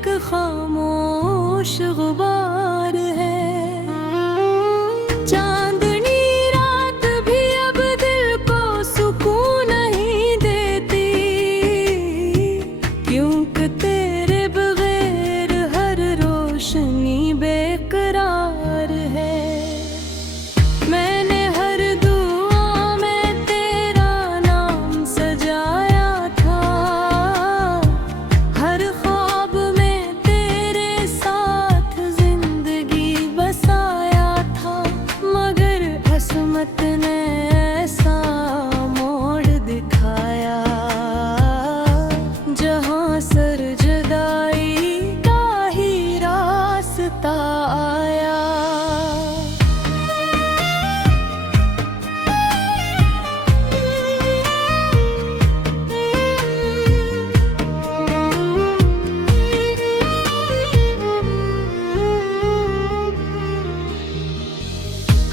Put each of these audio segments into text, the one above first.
एक खामोश गुबार है। चांदनी रात भी अब दिल को सुकून नहीं देती, क्योंकि तेरे बगैर हर रोशनी बेकरार है। मैंने हर दुआ में तेरा नाम सजाया था, हर ख्वाब में तेरे साथ जिंदगी बसाया था। मगर किस्मत ने ऐसा मोड़ दिखाया, जहां सर जुदाई का ही रास्ता आया।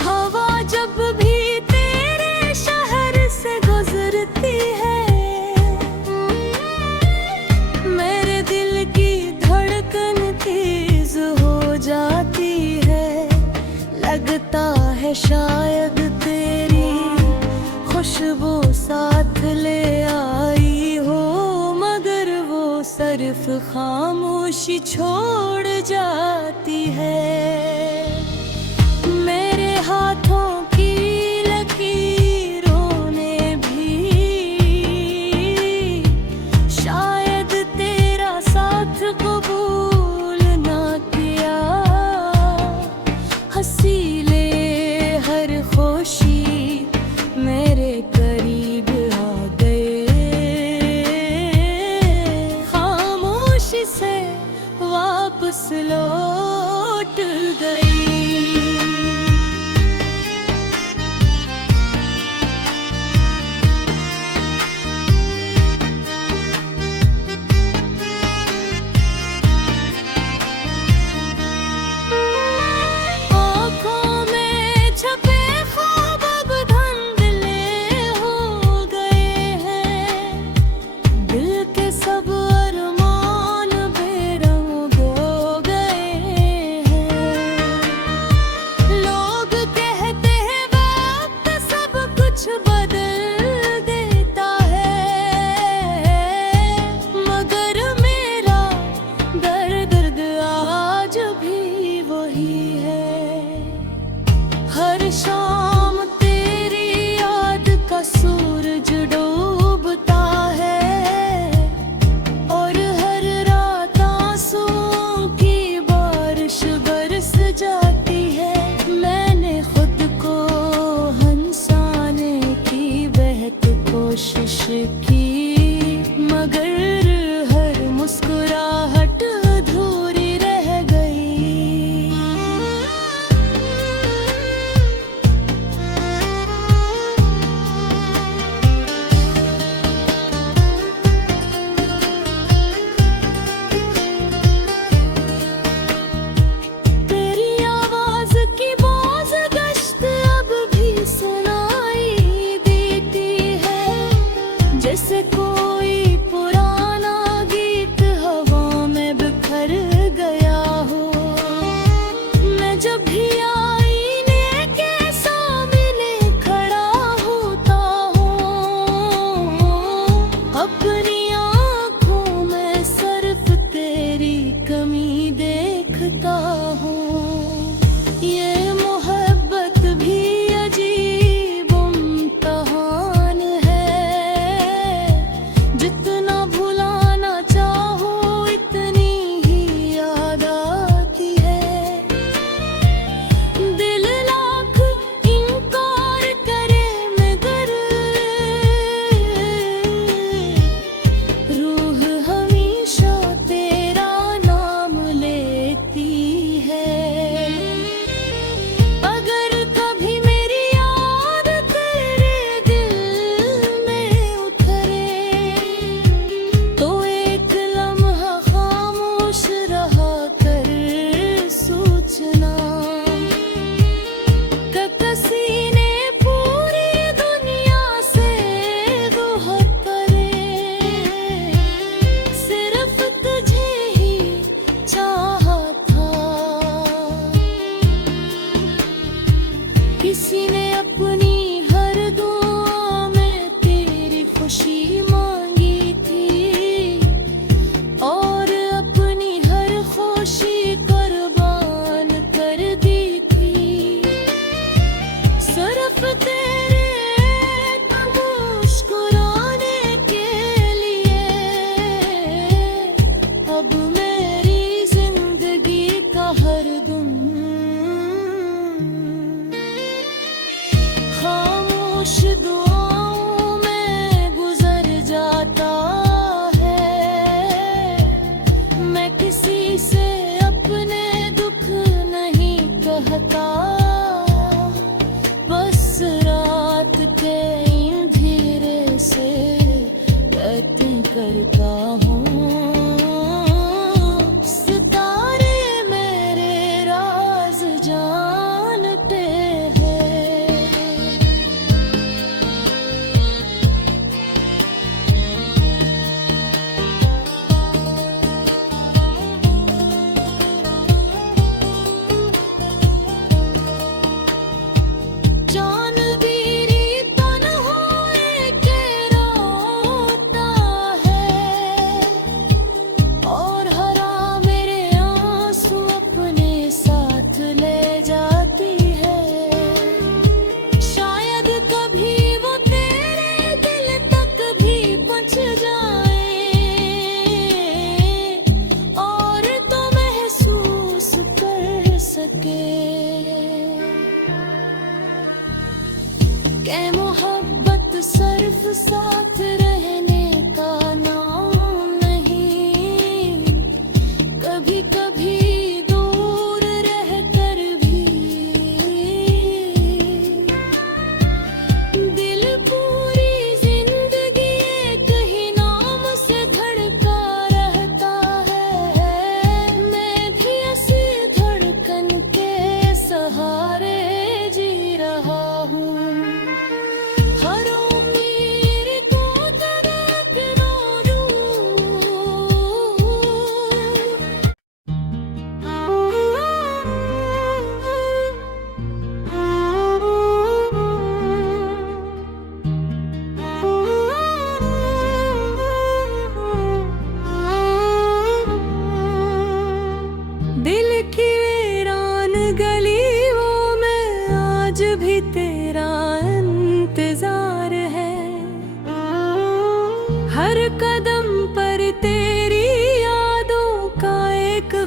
हवा जब भी तेरे शहर से गुजरती है, मेरे दिल की धड़कन तेज हो जाती है। लगता है शायद तेरी खुशबू साथ ले आई हो, मगर वो सिर्फ खामोशी छोड़ जाती है। मेरे हाथों की लकीरों ने भी शायद तेरा साथ कबूल ना किया। हंसी ले हर खुशी मेरे करीब आ गए, खामोशी से वापस लौट गई। आँखों में छपे ख्वाब अब धुंधले हो गए हैं, दिल के सब अरमान बेरंग हो गए हैं।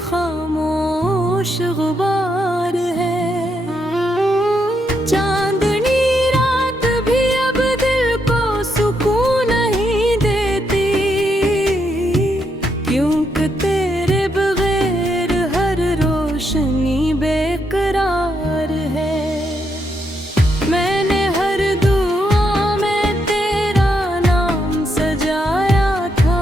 खामोश गुबार है। चांदनी रात भी अब दिल को सुकून नहीं देती, क्योंकि तेरे बगैर हर रोशनी बेकरार है। मैंने हर दुआ में तेरा नाम सजाया था,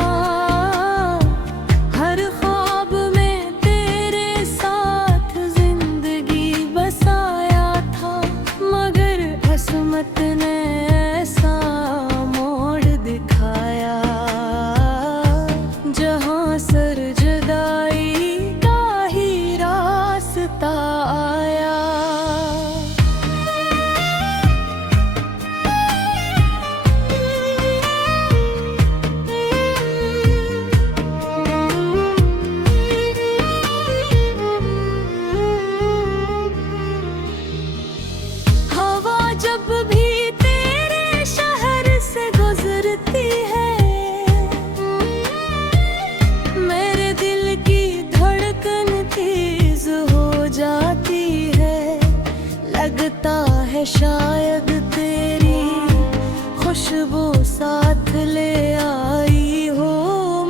हर ख्वाब में तेरे साथ जिंदगी बसाया था। मगर किस्मत ने ऐसा मोड़ दिखाया, जहां सर जुदाई का ही रास्ता आया। हवा जब भी तेरे शहर से गुजरती है, मेरे दिल की धड़कन तेज हो जाती है। लगता है शायद तेरी खुशबू साथ ले आई हो,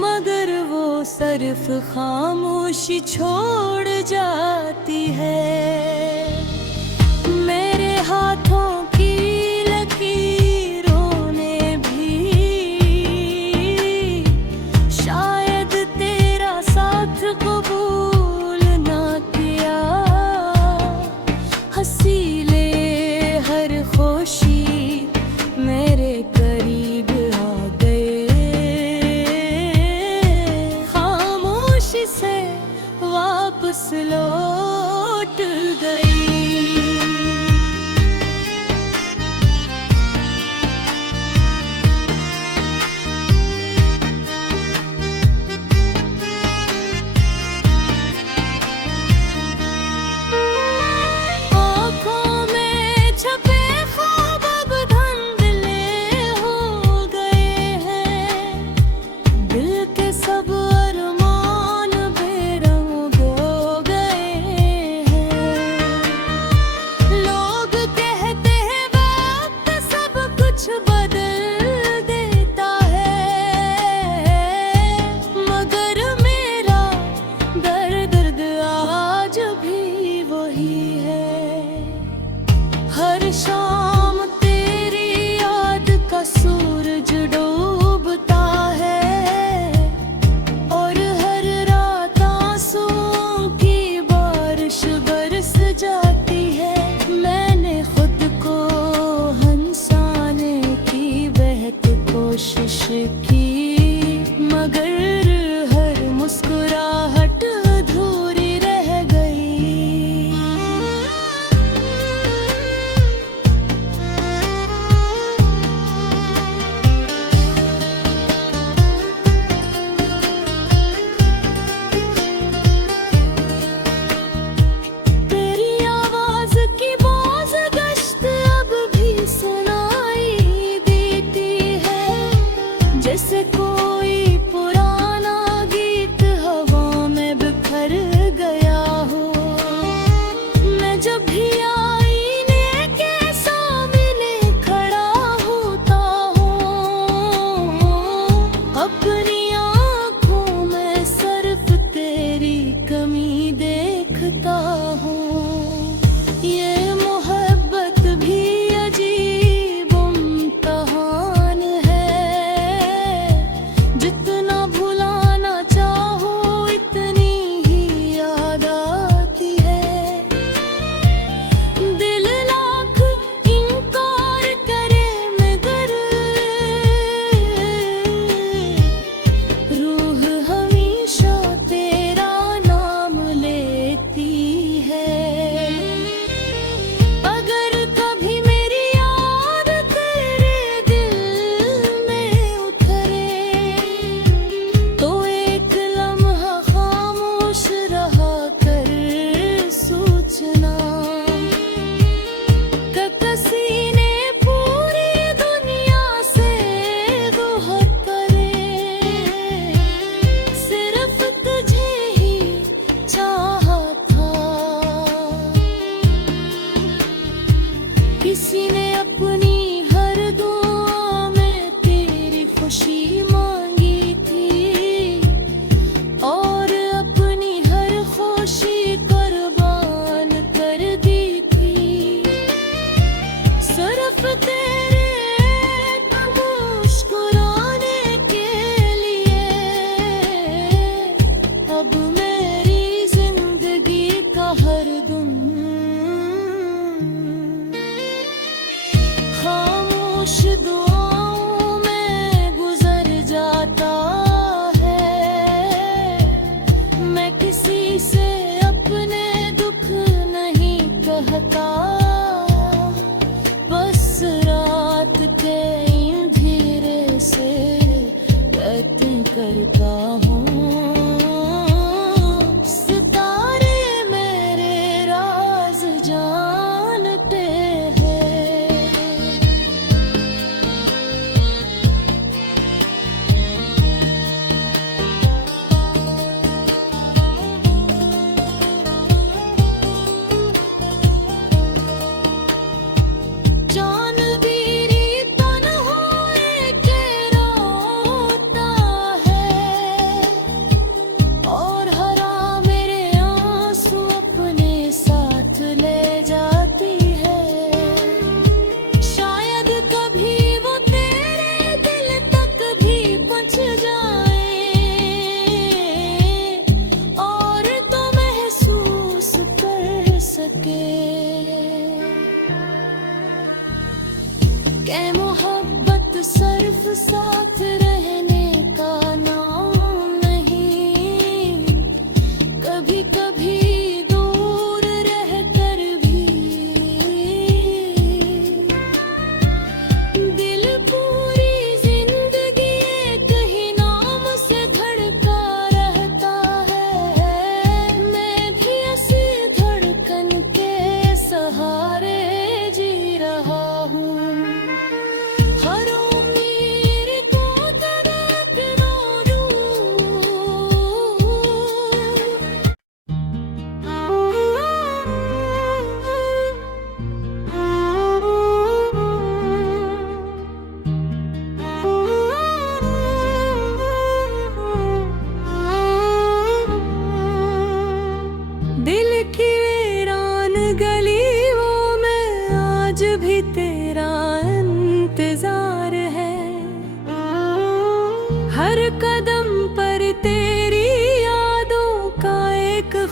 मगर वो सिर्फ खामोशी छोड़ जाती है। मेरे हाथों की लकीरों ने भी शायद तेरा साथ कबूल ना किया। हंसी ले हर खुशी मेरे करीब आ गए, खामोशी से वापस लौट गई। आँखों में छपे ख्वाब अब धुंधले हो गए हैं, दिल के सब अरमान बेरंग हो गए हैं।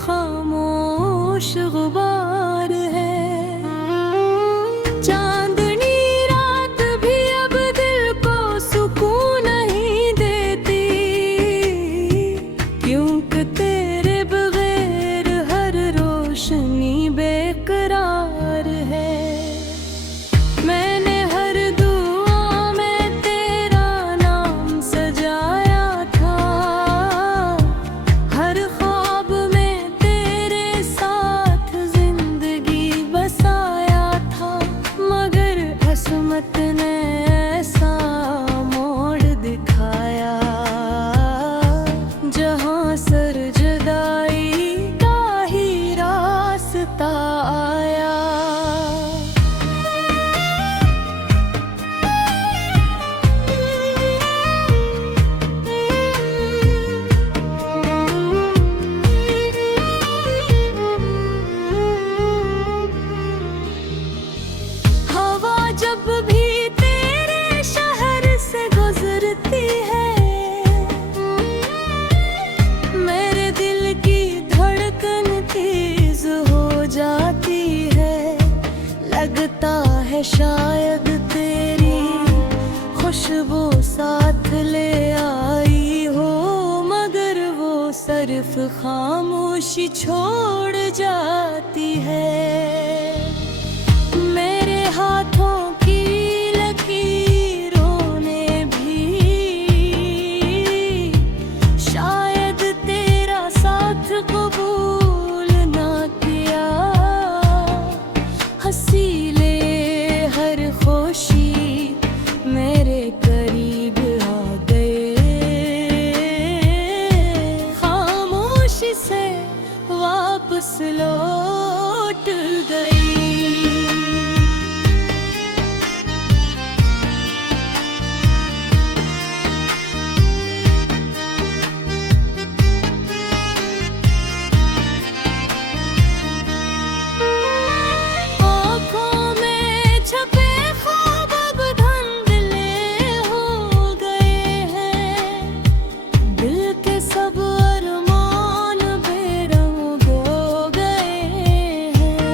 खामोश गुबार है। चांदनी रात भी अब दिल को सुकून नहीं देती, क्योंकि तेरे बगैर हर रोशनी बेकरार है। मैंने हर दुआ में तेरा नाम सजाया था, हर ख्वाब में तेरे साथ जिंदगी बसाया था। मगर किस्मत ने ऐसा मोड़ दिखाया, जहां सर जुदाई का ही रास्ता आया। हवा जब भी तेरे शहर से गुजरती है, मेरे दिल की धड़कन तेज हो जाती है। लगता है शायद तेरी खुशबू साथ ले आई हो, मगर वो सिर्फ खामोशी छोड़ जाती है। मेरे हाथों की लकीरों ने भी शायद तेरा साथ कबूल ना किया। हंसी ले हर खुशी मेरे करीब आ गए, खामोशी से वापस लौट गई। आँखों में छपे ख्वाब अब धुंधले हो गए हैं, दिल के सब अरमान बेरंग हो गए हैं।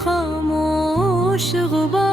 खामोश गुबार